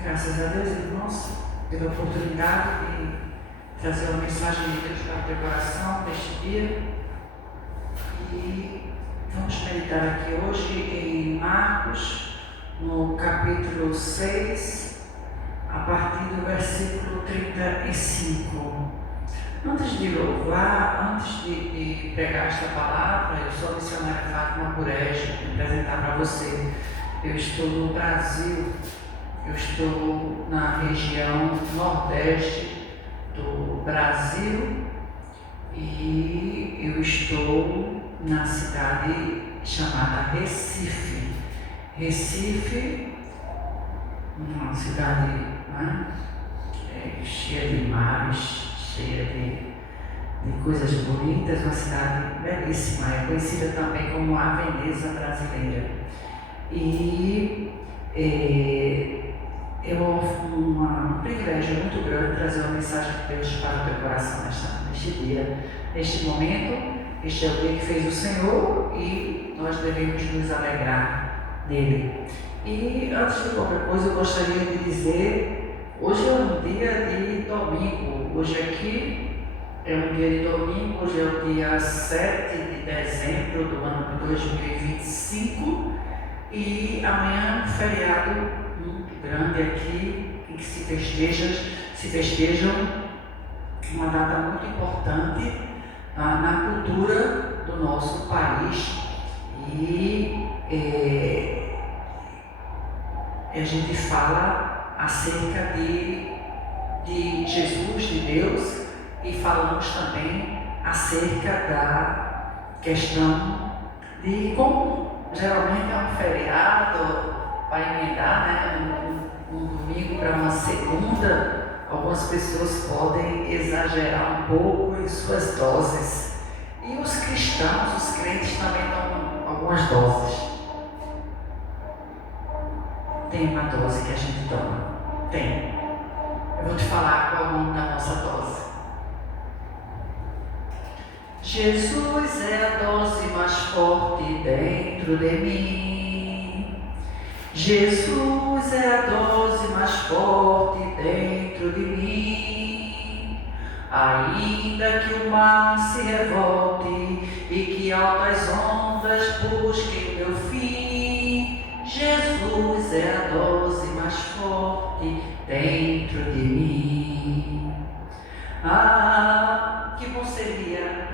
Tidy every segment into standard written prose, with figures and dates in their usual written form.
Graças a Deus, irmãos, pela oportunidade de trazer uma mensagem de Deus para o teu coração neste dia. E vamos meditar aqui hoje em Marcos, no capítulo 6, a partir do versículo 35. Antes de louvar, antes de pregar esta palavra, eu sou a missionária Fátima Burege, vou apresentar para você. Eu estou no Brasil. Eu estou na região nordeste do Brasil e eu estou na cidade chamada Recife. Recife, uma cidade, né, cheia de mares, cheia de coisas bonitas, uma cidade belíssima, é conhecida também como a Veneza brasileira. E é um privilégio muito grande trazer uma mensagem de Deus para o teu coração neste dia, neste momento. Este é o dia que fez o Senhor e nós devemos nos alegrar nele. E antes de qualquer coisa, eu gostaria de dizer: hoje é um dia de domingo. Hoje aqui é um dia de domingo. Hoje é o dia 7 de dezembro do ano de 2025 e amanhã é um feriado grande aqui, em que se festejam uma data muito importante na cultura do nosso país. E a gente fala acerca de Jesus, de Deus, e falamos também acerca da questão de como geralmente é um feriado, vai emendar, né, um domingo para uma segunda. Algumas pessoas podem exagerar um pouco em suas doses. E os cristãos, os crentes também dão algumas doses. Tem uma dose que a gente toma? Tem. Eu vou te falar qual é o nome da nossa dose. Jesus é a dose mais forte dentro de mim. Jesus é a dose mais forte dentro de mim. Ainda que o mar se revolte e que altas ondas busquem o meu fim, Jesus é a dose mais forte dentro de mim. Ah, que bom seria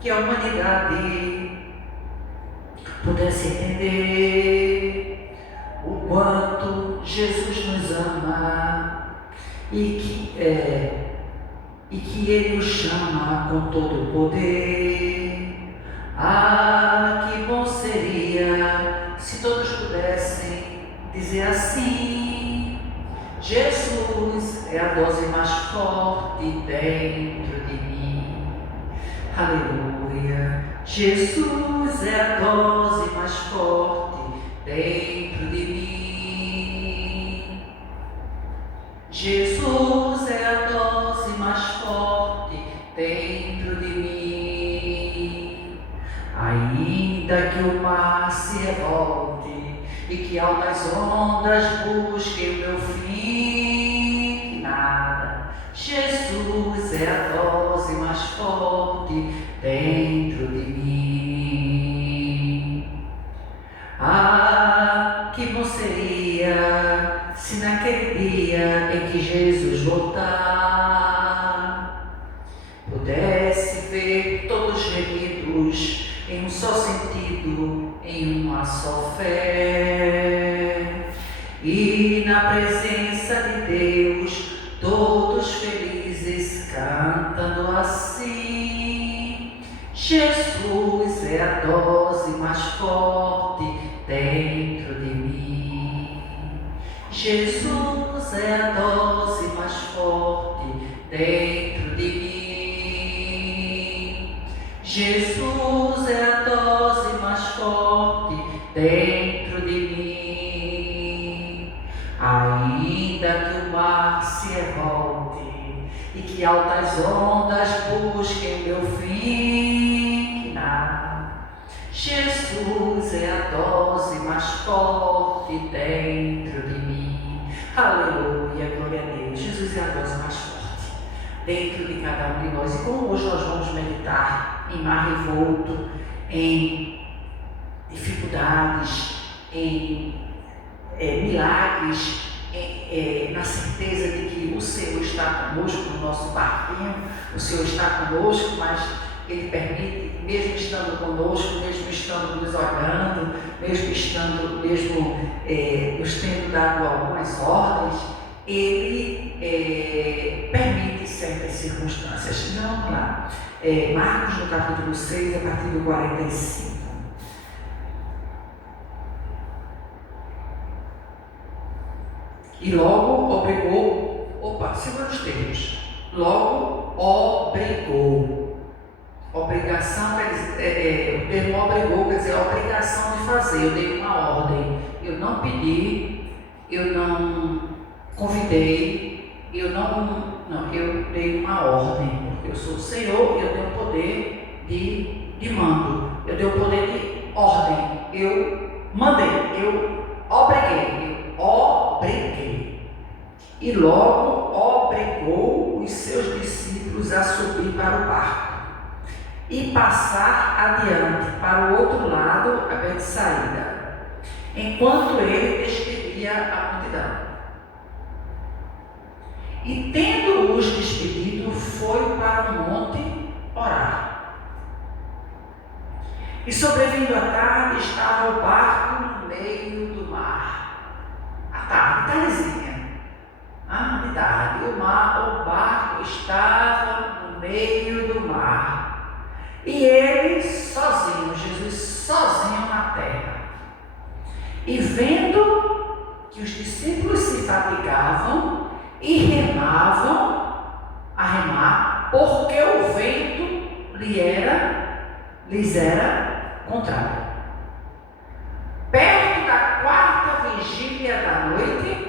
que a humanidade pudesse entender o quanto Jesus nos ama e que Ele nos chama com todo o poder. Ah, que bom seria se todos pudessem dizer assim: Jesus é a dose mais forte dentro de mim. Aleluia. Jesus é a dose mais forte dentro de mim. Jesus é a dose mais forte dentro de mim. Ainda que o mar se revolte e que altas ondas busquem o meu fim, nada. Jesus é a dose mais forte dentro de mim. Ah, que bom seria se naquele dia em que Jesus voltar, pudesse ver todos reunidos em um só sentido, em uma só fé, e na presença de Deus, todos felizes, cantando assim: Jesus é a dose mais forte dentro de mim. Jesus é a dose mais forte dentro de mim. Jesus é a dose mais forte dentro de mim. Ainda que o mar se revolte e que altas ondas busquem o meu fim, nada. Jesus é a dose mais forte dentro de mim. Aleluia, glória a Deus. Jesus é a voz mais forte dentro de cada um de nós. E como hoje nós vamos meditar em mar revolto, em dificuldades, em milagres, na certeza de que o Senhor está conosco no nosso barquinho, o Senhor está conosco, mas Ele permite, mesmo estando conosco, mesmo estando nos olhando, mesmo nos tendo dado algumas ordens, Ele permite certas circunstâncias. Então, vamos lá. Marcos, no capítulo 6, a partir do 45. E logo obrigou, segura os termos, logo obrigou. Obrigação, o termo obrigou quer dizer a obrigação de fazer. Eu dei uma ordem, eu não pedi, eu não convidei, eu dei uma ordem, porque eu sou o Senhor e eu tenho o poder de mando, eu tenho o poder de ordem, eu mandei, eu obriguei. E logo obrigou os seus discípulos a subir para o barco e passar adiante para o outro lado, a Betsaída, enquanto ele despedia a multidão. E tendo-os despedido, foi para o monte orar. E sobrevindo a tarde, estava o barco no meio do mar. A tardezinha. De tarde, o barco estava no meio do mar. E ele sozinho, Jesus sozinho na terra. E vendo que os discípulos se fatigavam e remavam a remar, porque o vento lhes era contrário. Perto da quarta vigília da noite,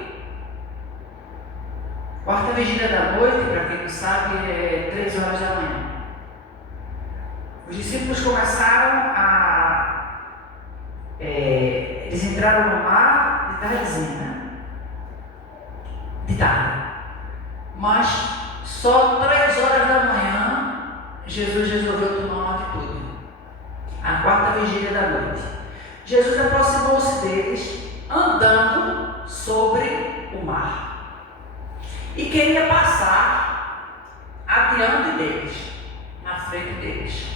para quem não sabe, é 3 horas da manhã. Os discípulos começaram eles entraram no mar de tardezinha, de tarde. Mas só 3 horas da manhã, Jesus resolveu tomar uma atitude. A quarta vigília da noite. Jesus aproximou-se deles, andando sobre o mar. E queria passar adiante deles, na frente deles.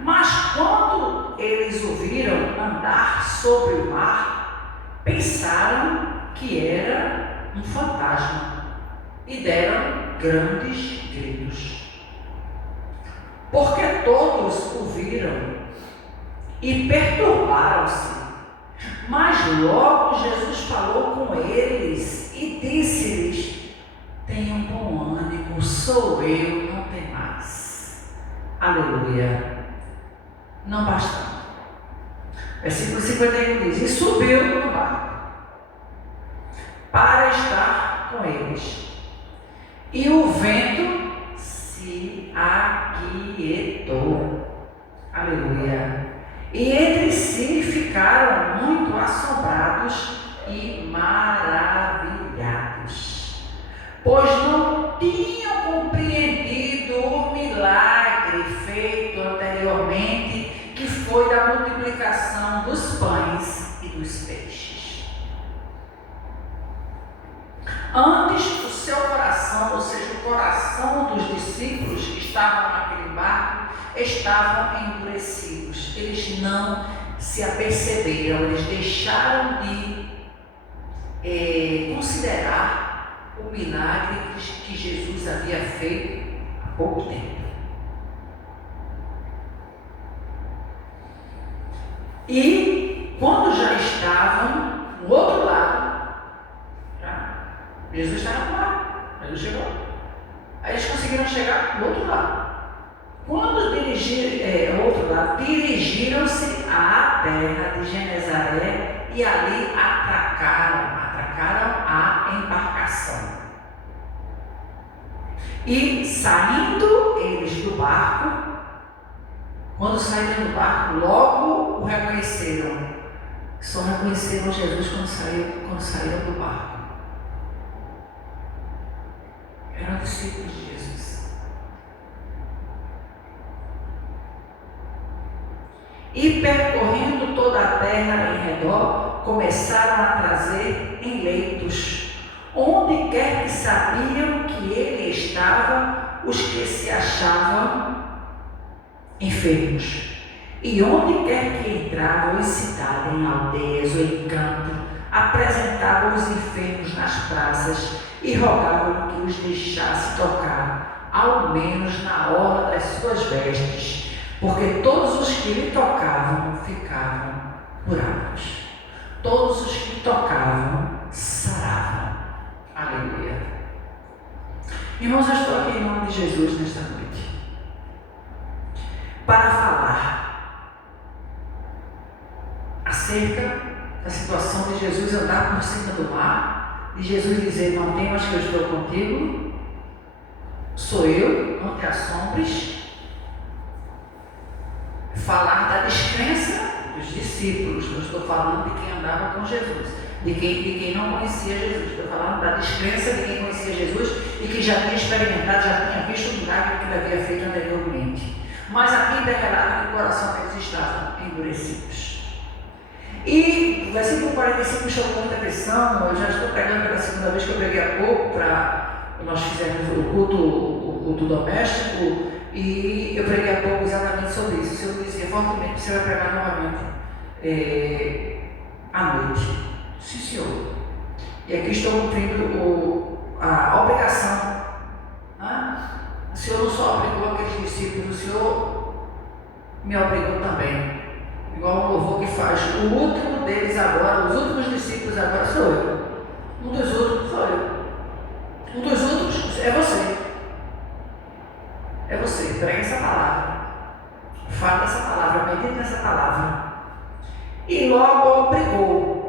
Mas quando eles o viram andar sobre o mar, pensaram que era um fantasma e deram grandes gritos. Porque todos o viram e perturbaram-se. Mas logo Jesus falou com eles e disse-lhes: tenham bom ânimo, sou eu, não tem mais. Aleluia. Não bastava. Versículo 51 diz: e subiu no barco para estar com eles. E o vento se aquietou. Aleluia. E entre si ficaram muito assombrados e maravilhados, pois não tinham compreendido o milagre feito anteriormente, que foi da multiplicação dos pães e dos peixes. Antes, o seu coração, ou seja, o coração dos discípulos que estavam naquele barco, estavam endurecidos. Eles não se aperceberam, eles deixaram de considerar o milagre que Jesus havia feito há pouco tempo. E quando já estavam no outro lado, Jesus estava no mar, Jesus chegou. Aí eles conseguiram chegar no outro lado. Quando dirigiram-se à terra de Genezaré e ali atracaram a embarcação. E saindo eles do barco, quando saíram do barco, logo o reconheceram, só reconheceram Jesus quando saíram do barco. Eram discípulos de Jesus. E percorrendo toda a terra em redor, começaram a trazer em leitos, onde quer que sabiam que ele estava, os que se achavam enfermos. E onde quer que entravam, em cidade, em aldeias ou em campo, apresentavam os enfermos nas praças e rogavam que os deixasse tocar, ao menos na orla das suas vestes, porque todos os que lhe tocavam ficavam curados. Todos os que lhe tocavam saravam. Aleluia. Irmãos, eu estou aqui em nome de Jesus nesta noite para falar acerca da situação de Jesus andar por cima do mar, de Jesus dizer: não temas que eu estou contigo, sou eu, não te assombres. Falar da descrença dos discípulos, não estou falando de quem andava com Jesus, de quem não conhecia Jesus, estou falando da descrença de quem conhecia Jesus e que já tinha experimentado, já tinha visto o milagre que ele havia feito anteriormente. Mas a Bíblia relata que o coração deles estava endurecidos. E o versículo 45 me chamou muita atenção. Eu já estou pregando pela segunda vez que eu preguei há pouco, nós fizemos o culto doméstico, e eu preguei há pouco exatamente sobre isso. O Senhor dizia fortemente que você vai pregar novamente à noite. Sim, Senhor. E aqui estou cumprindo a obrigação. O Senhor não só obrigou aqueles discípulos, o Senhor me obrigou também. Igual o louvor que faz, o último deles agora, os últimos discípulos agora sou eu. Um dos últimos sou eu. Um dos últimos é você. É você. Prega essa palavra. Fala essa palavra, medita nessa palavra. E logo obrigou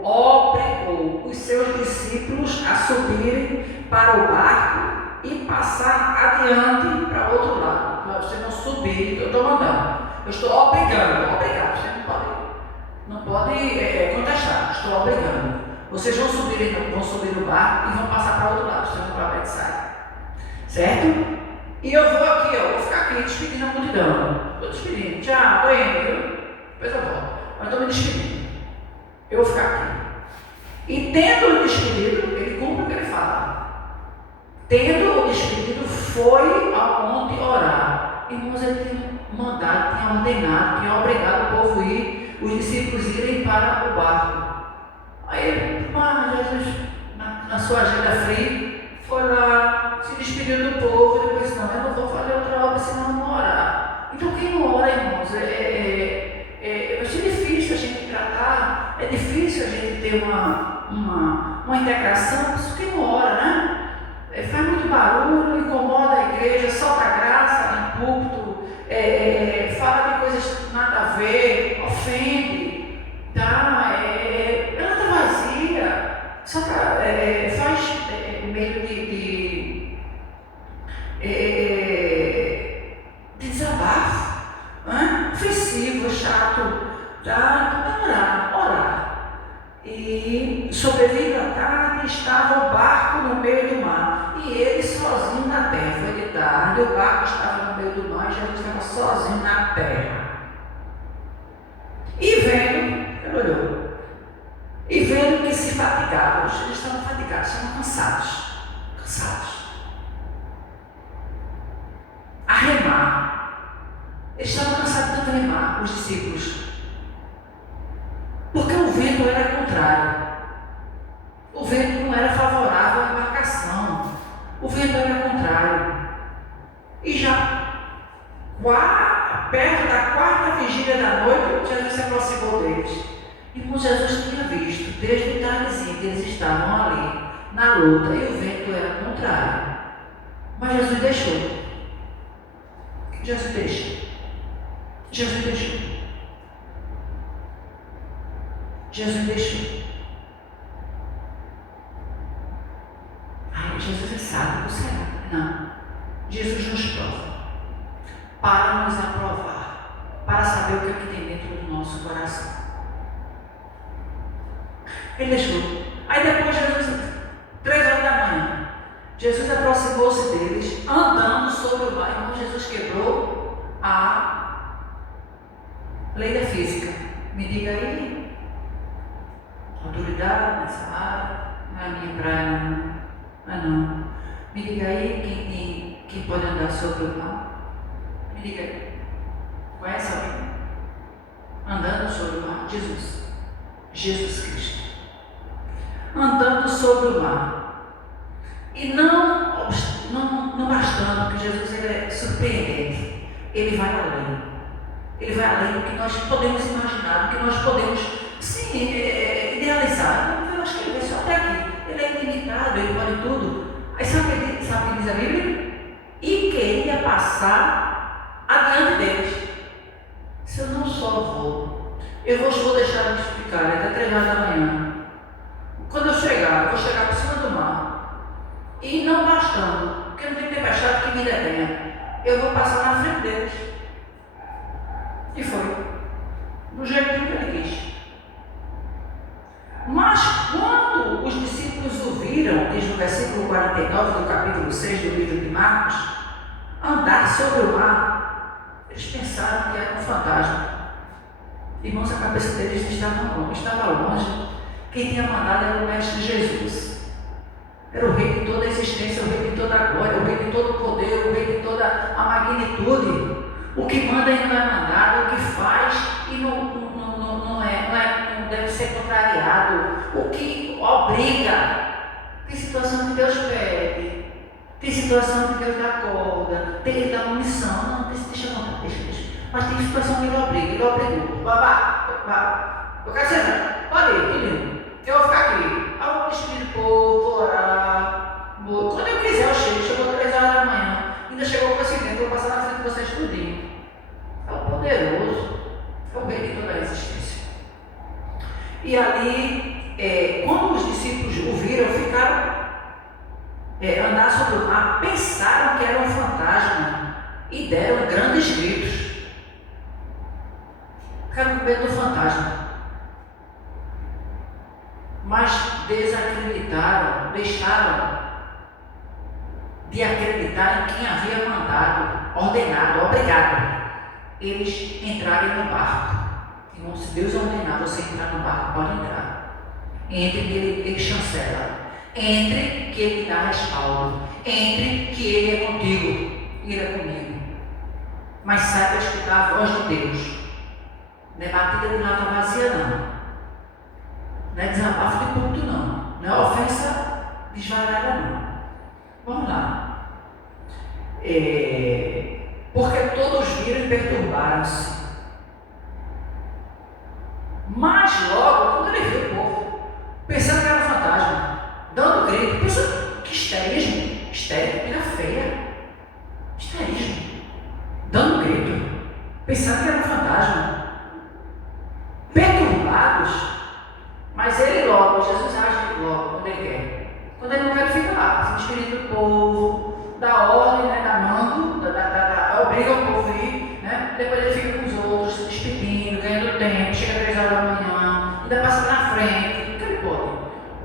os seus discípulos a subirem para o barco e passar adiante para o outro lado. Você não subir, eu estou mandando. Eu estou obrigando. Você não pode contestar. Estou obrigando. Vocês vão subir no barco e vão passar para o outro lado. Vocês vão para a Betsaida. Certo? E eu vou aqui, vou ficar aqui despedindo a multidão. Estou despedindo. Tchau, estou indo, viu? Depois eu volto. Mas estou me despedindo. Eu vou ficar aqui. E tendo-o despedido, ele cumpre o que ele fala. Tendo-o despedido, foi ao monte orar. Irmãos, ele tinha mandado, tinha ordenado, tinha obrigado o povo a ir, os discípulos irem para o barco. Aí ele, Jesus, na sua agenda fria, foi lá, se despediu do povo, e depois disse: não, eu não vou fazer outra obra senão eu não orar. Então quem não ora, irmãos, vai ser difícil a gente tratar, é difícil a gente ter uma integração, isso quem não ora, né? Faz muito barulho, incomoda a igreja, solta a graça no púlpito, fala de coisas nada a ver, ofende, tá? Ela está vazia, faz meio de desabafo, ofensivo, chato, tá? Orar. E sobrevindo à tarde, estava o barco no meio do mar, e ele sozinho na terra. Foi de tarde, o barco estava no meio do mar e Jesus estava sozinho na terra. E vendo que se fatigavam, eles estavam fatigados, estavam cansados. A remar. Eles estavam cansados de remar, os discípulos. Porque o vento era contrário. O vento não era favorável à embarcação. O vento era contrário. E já perto da quarta vigília da noite, Jesus se aproximou deles. E Jesus tinha visto, desde o tardezinho, que eles estavam ali, na luta, e o vento era contrário. Mas Jesus deixou. Jesus é sábio, será? Não. Jesus nos prova. Para nos aprovar. Para saber o que é que tem dentro do nosso coração. Ele deixou. Aí depois Jesus, 3 horas da manhã, Jesus aproximou-se deles, andando sobre o mar. Então Jesus quebrou a lei da física. Me diga aí, autoridade nessa área, não é a minha praia, não. Me diga aí quem pode andar sobre o mar. Me diga aí. Conhece alguém? Andando sobre o mar? Jesus Cristo. Andando sobre o mar. E não bastando, porque Jesus ele é surpreendente. Ele vai além. Ele vai além do que nós podemos imaginar, do que nós podemos, sim, idealizar. Eu acho que ele veio só até aqui. Ele é ilimitado, ele pode tudo. Aí sabe o que diz a Bíblia? E queria passar adiante deles. Se eu não só vou deixar de explicar até 3 horas da manhã. Quando eu chegar, vou chegar por cima do mar. E não bastando, porque não tem tempestade que me detenha, eu vou passar na frente deles. E foi. Do jeito que ele quis. Mas quando os discípulos o viram, diz no versículo 49 do capítulo 6 do livro de Marcos, andar sobre o mar, eles pensaram que era um fantasma. Irmãos, a cabeça deles estava longe. Quem tinha mandado era o Mestre Jesus. Era o Rei de toda a existência, o Rei de toda a glória, o Rei de todo o poder, o Rei de toda a magnitude. O que manda e não é mandado, o que faz e não deve ser contrariado, o que obriga. Tem situação que Deus pede, tem situação que Deus dá corda, ele dá uma missão, não, deixa. Mas tem situação que ele obrigou. Vá. Eu quero ser, pode ir, tudo. Eu vou ficar aqui. Eu vou despedir do povo, vou orar. Quando eu quiser, eu chego. Chegou 3 horas da manhã. Ainda chegou o presidente, eu vou passar na frente de vocês tudinho. É o poderoso, é o Rei de toda a existência. E ali, quando os discípulos o viram, ficaram andar sobre o mar, pensaram que era um fantasma e deram grandes gritos. Ficaram com medo do fantasma. Mas desacreditaram, deixaram de acreditar em quem havia mandado, ordenado, obrigado eles entrarem no barco. Irmão, se Deus ordenar você entrar no barco, pode entrar. Entre que ele chancela, entre que ele dá respaldo, entre que ele é contigo e ele é comigo. Mas saiba escutar a voz de Deus. Não é batida de lata vazia, não. Não é desabafo de ponto, não. Não é ofensa desvairada, não. Vamos lá. Porque todos viram e perturbaram-se. Mas logo, quando ele viu o povo, pensando que era um fantasma, dando grito, pensando que histerismo, era feia. Histerismo. Dando grito, pensando que era um fantasma. Perturbados. Mas ele logo, Jesus age logo quando ele quer. Quando ele não quer, ele fica lá, se despedindo do povo, dá ordem, dá mando, obriga o povo a ir, né? Depois ele fica com os outros, se despedindo, ganhando tempo, chega 3 horas da manhã, ainda passa na frente, então ele pode.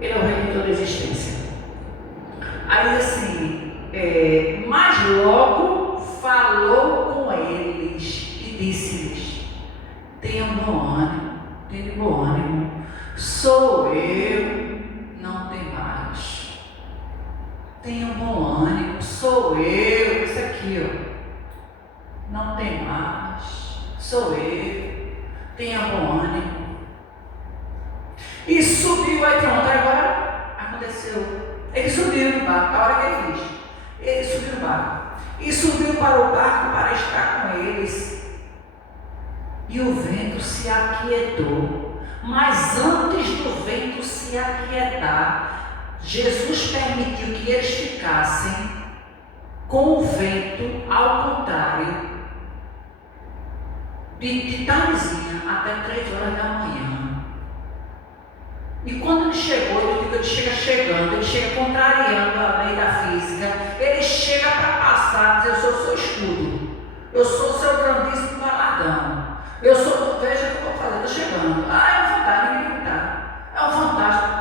Ele é o Rei de toda a existência. Aí assim, mas logo falou com eles e disse-lhes: tenham bom ânimo, sou eu, não tem mais. Tenham bom ânimo, sou eu, isso aqui, ó, não tem mais, sou eu, tenha bom ânimo. E subiu, aí pronto, agora aconteceu. Ele subiu no barco, a hora que ele fez. Ele subiu no barco. E subiu para o barco para estar com eles. E o vento se aquietou. Mas antes do vento se aquietar, Jesus permitiu que eles ficassem com o vento ao contrário, de tardezinha até 3 horas da manhã. E quando ele chegou, ele chega chegando, ele chega contrariando a lei da física, ele chega para passar, dizer: eu sou o seu escudo, eu sou o seu grandíssimo galardão, veja o que eu vou fazer, estou chegando. É um fantasma, ninguém vai gritar, é um fantasma.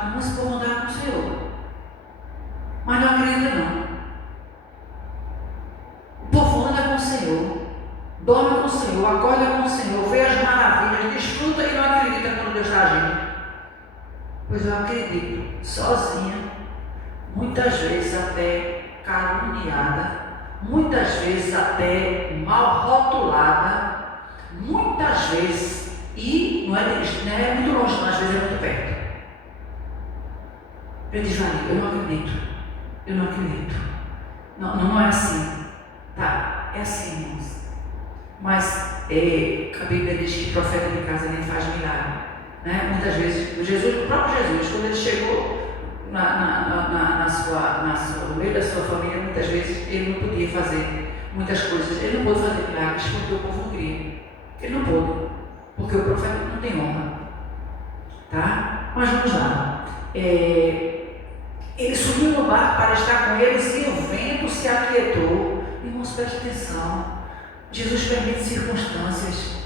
Deus está agindo? Pois eu acredito, sozinha, muitas vezes até caluniada, muitas vezes até mal rotulada, muitas vezes, e não é muito longe, mas às vezes é muito perto. Eu disse, eu não acredito. Não é assim. Tá, é assim, irmãos. Mas a Bíblia diz que profeta de casa nem faz milagre. Né? Muitas vezes, o próprio Jesus, quando ele chegou no meio da sua família, muitas vezes ele não podia fazer muitas coisas. Ele não pôde fazer milagres porque o povo não queria. Ele não pôde, porque o profeta não tem honra. Tá? Mas vamos lá. Ele subiu no barco para estar com eles e o vento se aquietou. Irmãos, preste atenção. Jesus permite circunstâncias,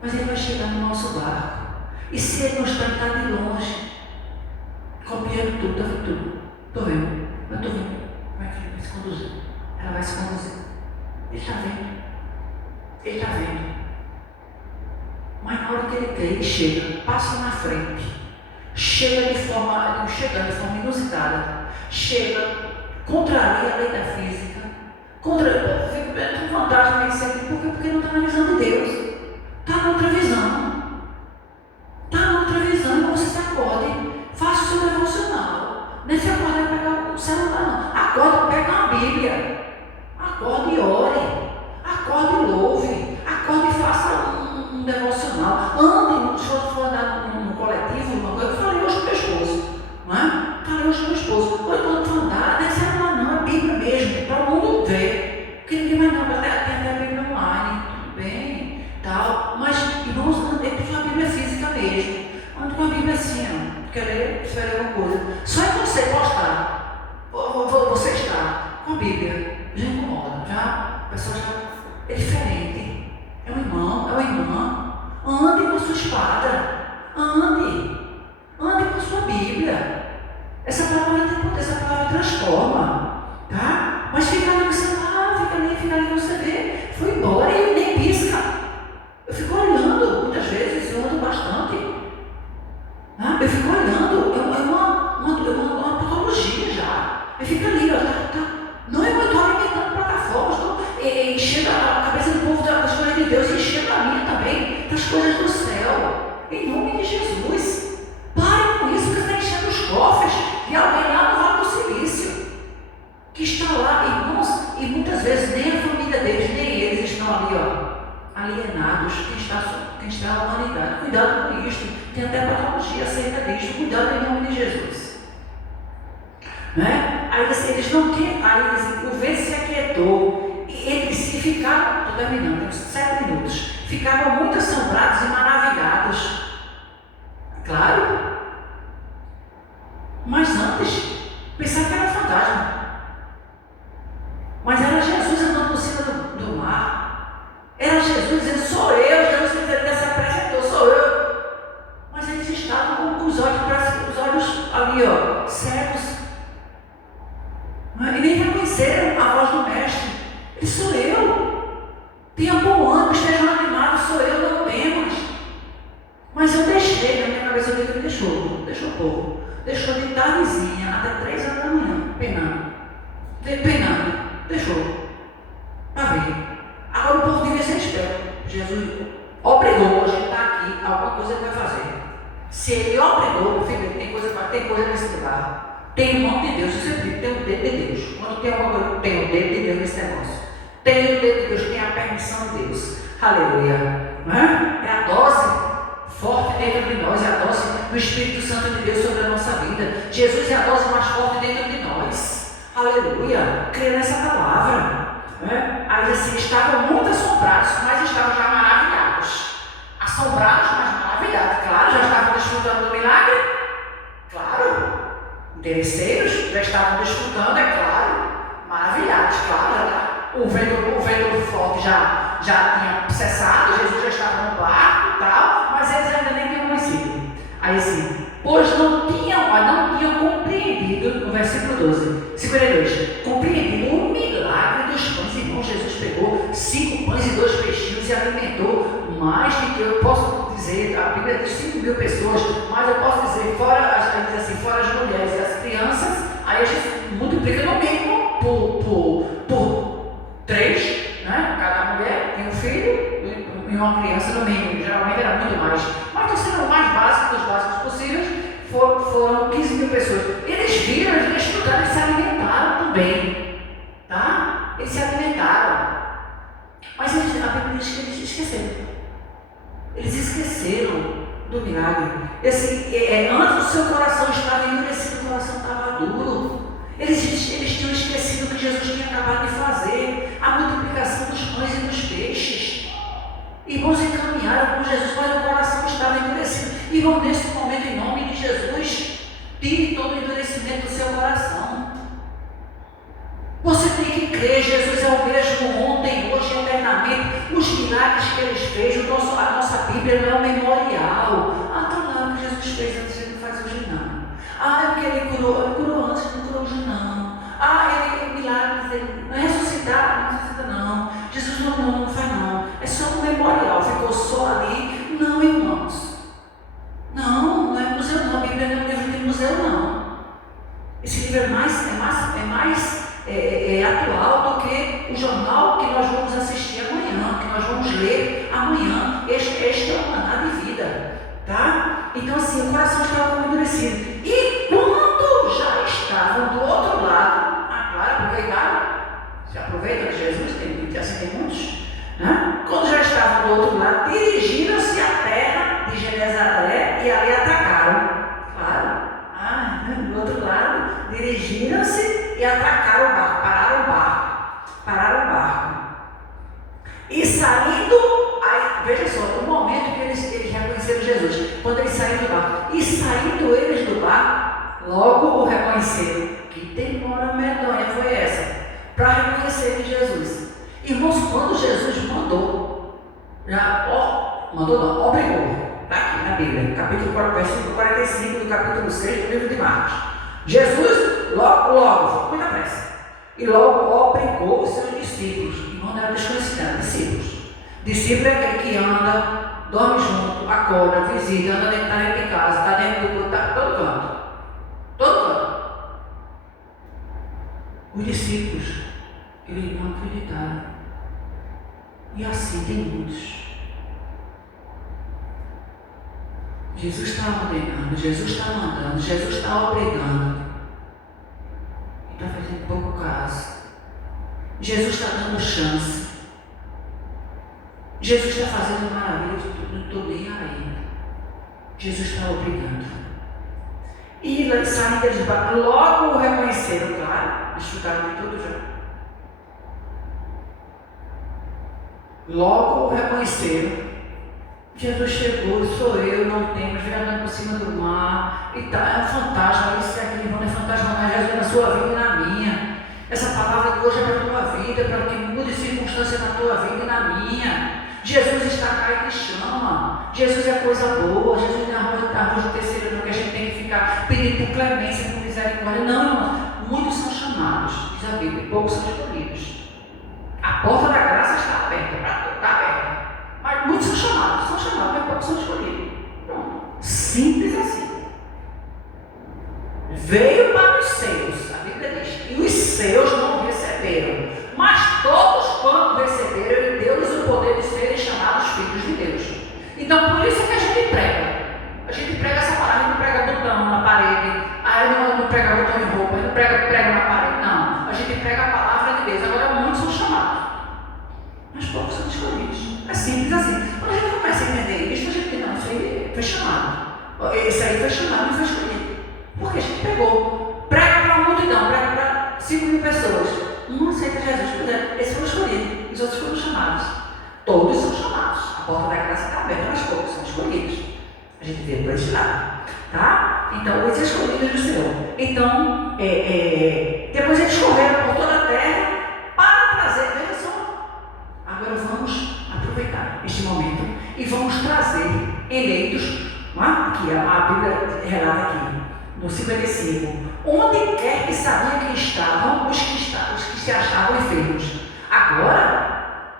mas ele vai chegar no nosso barco. E se ele não está de longe, copiando tudo, está vendo tudo? Estou vendo, eu estou vendo. Como é que ele vai se conduzir? Ela vai se conduzir. Ele está vendo. Mas na hora que ele quer, ele chega, passa na frente. Chega de forma inusitada, contraria a lei da física, tem vantagem nesse sentido, porque não está na visão de Deus, está na outra visão, você se acorde, faça o seu devocional, nem se acorde e pegar o celular, não, acorde, pega uma Bíblia, acorde e ore, acorde e louve, acorde e faça um devocional, ande, se for andar no coletivo, uma coisa, eu falei hoje com o meu esposo, não é? Hoje quando for andar, não é celular não, é Bíblia mesmo, para o mundo ver, porque ninguém vai não, tem até a Bíblia online, tudo bem, tal, mas irmãos, ande com a Bíblia física mesmo, ande com a Bíblia assim, ó, quer ler, espera alguma coisa, só em você postar, você está com a Bíblia, já incomoda, a pessoa já é diferente, é um irmão, é uma irmã, ande com a sua espada, ande com a sua Bíblia. Essa palavra tem poder, essa palavra transforma, tá? Mas fica ali no celular, fica ali, você vê, foi embora e ele nem pisca. Eu fico olhando, muitas vezes, eu ando bastante. Tá? Eu fico olhando, é uma patologia já. Eu fico ali, não eu estou alimentando plataformas, estou enchendo a cabeça do povo das coisas de Deus e enchendo a minha também, das coisas do céu. Em nome de Jesus, pare com isso, que está enchendo os cofres de alguém lá no Vale do Silício, que está lá, irmãos, e muitas vezes nem a família deles, nem eles estão ali, alienados. Quem está na humanidade, cuidado com isso, tem até patologia acerca disso, cuidado em nome de Jesus. Né? Aí eles não querem, o vento se aquietou, e eles se ficaram, estou terminando, temos 7 minutos, ficavam muito assombrados e maravilhados. Claro, mas antes, pensava que era um fantasma, mas era Jesus andando por cima do mar, era Jesus dizendo, sou eu, Jesus se apresentou, sou eu, mas eles estavam com os olhos ali, cegos, e nem reconheceram a voz do mestre. Ele, sou eu, tenha bom ânimo, estejam animados, sou eu, não temas. Mas eu deixei, na minha cabeça, eu digo, deixou pouco, deixou de tardezinha até 3 horas da manhã, penando, deixou, para ver. Agora o povo devia ser esperto. Jesus obrigou, a gente está aqui, alguma coisa ele vai fazer. Se ele obrigou, filho, tem coisa nesse lugar. Tem o nome de Deus, você tem o dedo de Deus. Quando tem alguma coisa, tem o dedo de Deus nesse negócio. Tem o dedo de Deus, tem a permissão de Deus. Aleluia. Não é? É a dose forte dentro de nós, é a dose do Espírito Santo de Deus sobre a nossa vida. Jesus é a dose mais forte dentro de nós. Aleluia. Crê nessa palavra. Aí assim, estavam muito assombrados, mas estavam já maravilhados. Assombrados, mas maravilhados. Claro, já estavam desfrutando do milagre. Claro. Interesseiros já estavam desfrutando, é claro. Maravilhados, claro. O vento forte já tinha cessado, Jesus já estava no barco e tal, mas eles ainda nem tinham conhecido. Aí assim, pois não tinham compreendido, no versículo 12, 52, compreendido o milagre dos pães. Irmão, Jesus pegou 5 pães e 2 peixinhos e alimentou mais do que eu posso dizer. dizer, a Bíblia diz 5.000 pessoas, mas eu posso dizer, fora as mulheres e as crianças, aí a gente multiplica no mínimo por 3, né? Cada mulher tem um filho e uma criança no mínimo, geralmente era muito mais. Mas estou sendo o mais básico dos básicos possíveis, foram 15.000 pessoas. Eles viram, eles estudaram, eles se alimentaram também, tá? Eles se alimentaram. Mas a Bíblia diz que eles esqueceram. Eles esqueceram do milagre. Antes o seu coração estava endurecido, o coração estava duro. Eles tinham esquecido o que Jesus tinha acabado de fazer, a multiplicação dos pães e dos peixes. Irmãos, encaminharam com Jesus, mas o coração estava endurecido. Irmão, nesse momento, em nome de Jesus, tire todo o endurecimento do seu coração. Você tem que crer, Jesus é o mesmo ontem, hoje e eternamente. Os milagres que Ele fez, a nossa Bíblia não é um memorial. Tá lá o que Jesus fez antes, Ele não faz hoje não. É o que Ele curou antes, Ele não curou hoje não. Ele milagres, Ele não ressuscita não. Jesus não faz não. É só um memorial, ficou só ali. Não, irmãos. Não é museu não, a Bíblia não é um livro de museu não. Esse livro é mais atual do que o jornal que nós vamos assistir amanhã, que nós vamos ler amanhã. Este é o maná de vida, tá? Então assim, o coração estava endurecido. E quando já estavam do outro lado, claro, aproveitaram, se aproveitam de Jesus, tem muitos, né? Quando já estavam do outro lado, dirigiram-se à terra de Genezaré e ali atacaram, claro. Do outro lado, dirigiram-se e atracaram o barco, pararam o barco. E saindo, aí, veja só, o momento que eles reconheceram Jesus, quando eles saíram do barco, e saindo eles do barco, logo o reconheceram. Que demora medonha foi essa? Para reconhecerem Jesus. Irmãos, quando Jesus mandou, obrigou. Está aqui na Bíblia, versículo 45 do capítulo 6 do livro de Marcos. Jesus, logo, foi muita pressa. E logo obrigou os seus discípulos. Irmão, não era desconhecido, discípulos. Discípulo é aquele que anda, dorme junto, acorda, visita, anda dentro de casa, está dentro do culto, está todo canto. Todo canto. Os discípulos, eles não acreditaram. E assim tem muitos. Jesus está ordenando, Jesus está mandando, Jesus está obrigando. E está fazendo pouco caso. Jesus está dando chance. Jesus está fazendo maravilha, não estou nem aí. Jesus está obrigando. E saindo deles, logo o reconheceram, claro, estudaram de tudo já. Logo o reconheceram. Jesus chegou, sou eu, não temos, vem andando por cima do mar, e tá, é um fantasma, isso é aquele, não é fantasma, não é Jesus na sua vida e na minha. Essa palavra de hoje é para a tua vida, para que mude circunstância na tua vida e na minha. Jesus está cá e te chama. Jesus é coisa boa, Jesus não é arroz de terceiro, não, que a gente tem que ficar pedindo por clemência, por misericórdia. Não, irmãos, muitos são chamados, diz a Bíblia, poucos são escolhidos. A porta da graça está aberta, está aberta. Mas muitos são chamados, mas poucos são escolhidos. Pronto. Simples assim. Veio para os seus, a Bíblia diz, e os seus não receberam. Mas todos quanto receberam, Ele deu-lhes o poder de serem chamados filhos de Deus. Então, por isso que a gente prega. A gente prega essa palavra, a gente não prega botão na parede, não prega botão em roupa, não prega na parede, não. A gente prega a palavra de Deus. Agora, muitos são chamados, mas poucos são escolhidos. É simples assim. Quando a gente começa a entender isso, a gente diz, não, isso aí foi chamado. Esse aí foi chamado e foi escolhido. Porque a gente pegou. Prega para uma multidão, prega para 5.000 pessoas. Um aceita Jesus, esse foi escolhido. Os outros foram chamados. Todos são chamados. A porta da graça está aberta, mas poucos são escolhidos. A gente vê por esse lado. Tá? Então, os escolhidos do Senhor. Então, depois eles correram por toda a terra para trazer, veja só. Agora vamos aproveitar este momento e vamos trazer eleitos, que a Bíblia relata aqui, no 55, onde quer que sabiam que estavam os que se achavam enfermos. Agora,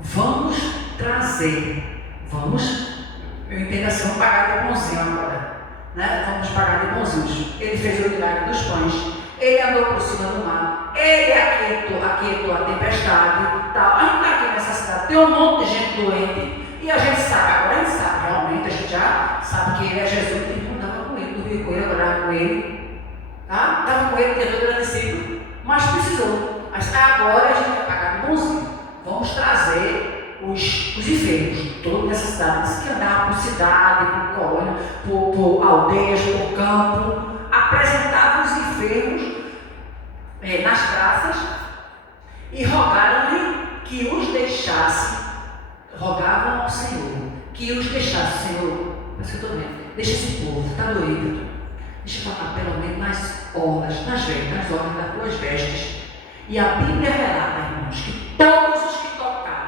vamos trazer Eu entendo assim, vamos pagar de bonzinho agora. Né? Vamos pagar de bonzinhos. Ele fez o milagre dos pães. Ele andou por cima do mar. Ele aquietou a tempestade. Tal. A gente está aqui nessa cidade. Tem um monte de gente doente. E a gente sabe, agora a gente sabe, realmente, a gente já sabe que ele é Jesus. Ele não estava com ele, dormia com ele, orava com ele. Tá? Estava com ele, tinha todo agradecido. Mas precisou. Mas agora a gente vai pagar de bonzinho. Vamos trazer os enfermos, toda essa cidade, que andavam por cidade, por colônia, por aldeias, por campo, apresentavam os enfermos nas praças e rogaram-lhe que os deixasse, rogavam ao Senhor, que os deixasse, Senhor, mas eu estou vendo, deixa esse povo, está doído, deixa tocar pelo menos nas orlas das tuas vestes. E a Bíblia relata, irmãos, que todos os que tocaram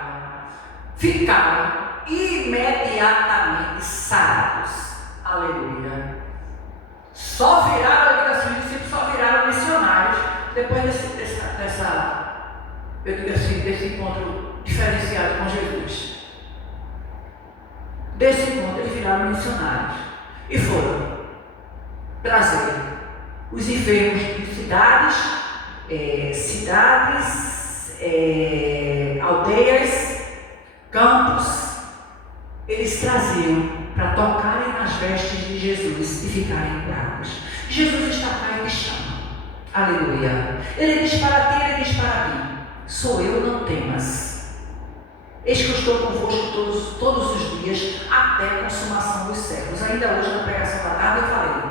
ficaram imediatamente sarados. Aleluia. Só viraram, eu digo assim, os discípulos só viraram missionários depois desse encontro diferenciado com Jesus. Desse encontro eles viraram missionários e foram trazer os enfermos de cidades, aldeias, campos. Eles traziam para tocarem nas vestes de Jesus e ficarem curados. Jesus está cá e te chama. Aleluia. Ele diz para ti, ele diz para mim: sou eu, não temas. Eis que eu estou convosco todos os dias até a consumação dos séculos. Ainda hoje na pregação da tarde eu falei: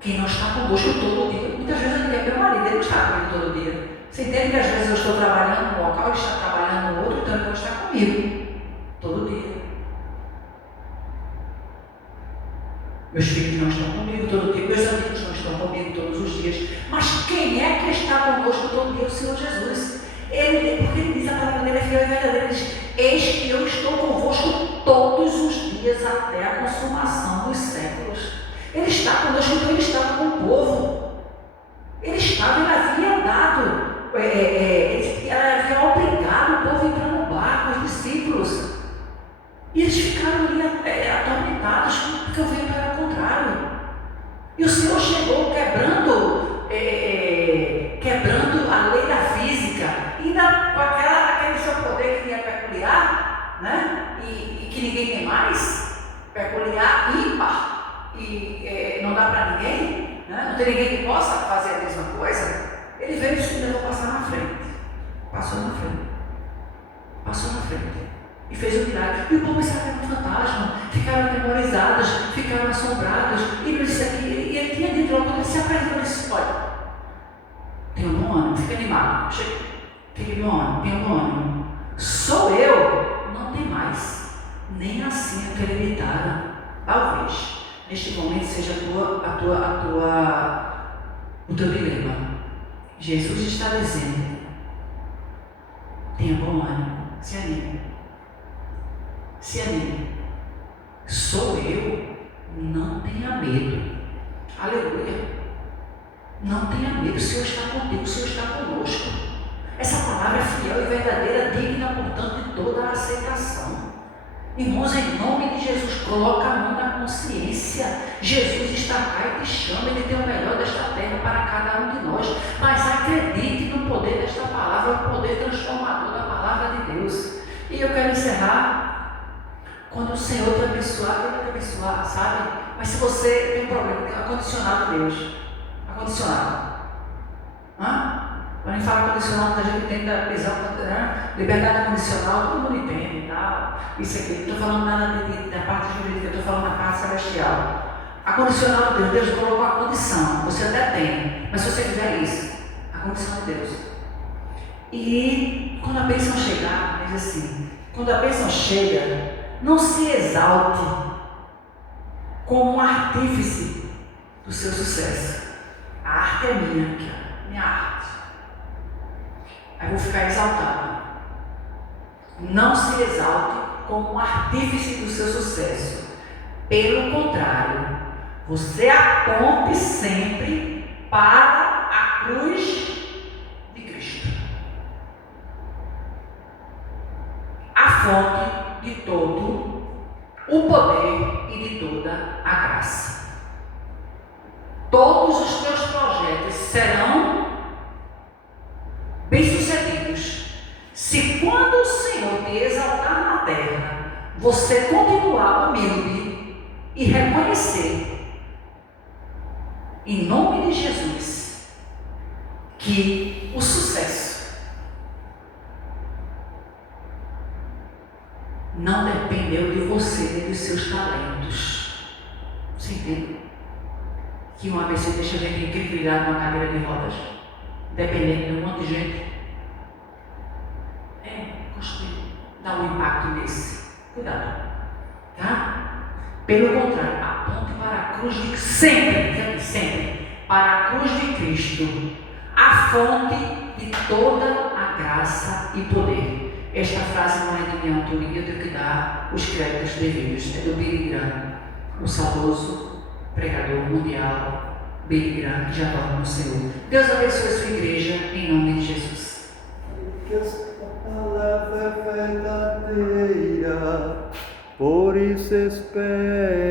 quem não está conosco todo dia. Muitas vezes eu digo, meu marido, ele não está comigo todo dia. Você entende que às vezes eu estou trabalhando num local, ele está trabalhando no outro, então ele não está comigo todo dia. Meus filhos não estão comigo todo dia, meus amigos não estão comigo todos os dias. Mas quem é que está conosco todo dia? O Senhor Jesus. Porque ele diz, a palavra dele é fiel e verdadeira. Ele diz: eis que eu estou convosco todos os dias até a consumação dos séculos. Ele está conosco, então ele estava com o povo. Ele havia dado, ele havia obrigado o povo a entrar no barco, os discípulos. E eles ficaram ali atormentados, porque o vento era contrário. E o Senhor chegou quebrando a lei da física, ainda com aquele seu poder que tinha peculiar, né? E que ninguém tem mais, peculiar, ímpar, e não dá para ninguém, né? Não tem ninguém que possa fazer a mesma coisa. Ele veio e se levou passar na frente, passou na frente. E fez o milagre. E o povo pensava que era um fantasma. Ficaram atemorizados, ficaram assombrados. E ele disse aqui, e ele tinha dito logo, quando ele se apresentou, ele disse: olha, tem um bom ânimo, fica animado. Tem um bom ânimo. Sou eu, não tem mais. Nem assim acreditaram. Talvez neste momento seja o teu dilema. Jesus está dizendo: tenha bom ânimo, se anime. Se anime. Sou eu, não tenha medo. Aleluia. Não tenha medo, o Senhor está contigo, o Senhor está conosco. Essa palavra é fiel e verdadeira, digna, portanto, de toda a aceitação. Irmãos, em nome de Jesus, coloca a mão na consciência. Jesus está cá e te chama, Ele tem o melhor desta terra para cada um de nós. Mas acredite no poder desta palavra, o poder transformador da palavra de Deus. E eu quero encerrar. Quando o Senhor te abençoar, Ele vai te abençoar, sabe? Mas se você tem um problema, tem acondicionado Deus. Acondicionado. Quando a gente fala condicional, muita gente entende a prisão, né? Liberdade condicional, todo mundo entende e tal. Isso aqui, não estou falando nada da parte jurídica, estou falando da parte celestial. A condicional de Deus colocou a condição, você até tem, mas se você fizer isso, a condição de Deus. E quando a bênção chegar, diz assim: quando a bênção chega, não se exalte como um artífice do seu sucesso. A arte é minha, aqui, minha arte. Aí eu vou ficar exaltado. Não se exalte como um artífice do seu sucesso. Pelo contrário, você aponte sempre para a cruz de Cristo, a fonte de todo o poder e de toda a graça. Todos os teus projetos serão bem-sucedidos se, quando o Senhor te exaltar na terra, você continuar humilde e reconhecer, em nome de Jesus, que o sucesso não dependeu de você nem dos seus talentos. Você entende? Que uma vez você deixa gente incrível numa cadeira de rodas, dependendo de um monte de gente. Gostei. Dá um impacto nesse. Cuidado. Tá? Pelo contrário, aponte para a cruz de sempre, para a cruz de Cristo, a fonte de toda a graça e poder. Esta frase não é de minha autoria, eu tenho que dar os créditos devidos. É do Billy Graham, o saudoso pregador mundial Billy Graham, que já toca no Senhor. Deus abençoe a sua igreja, em nome de Jesus.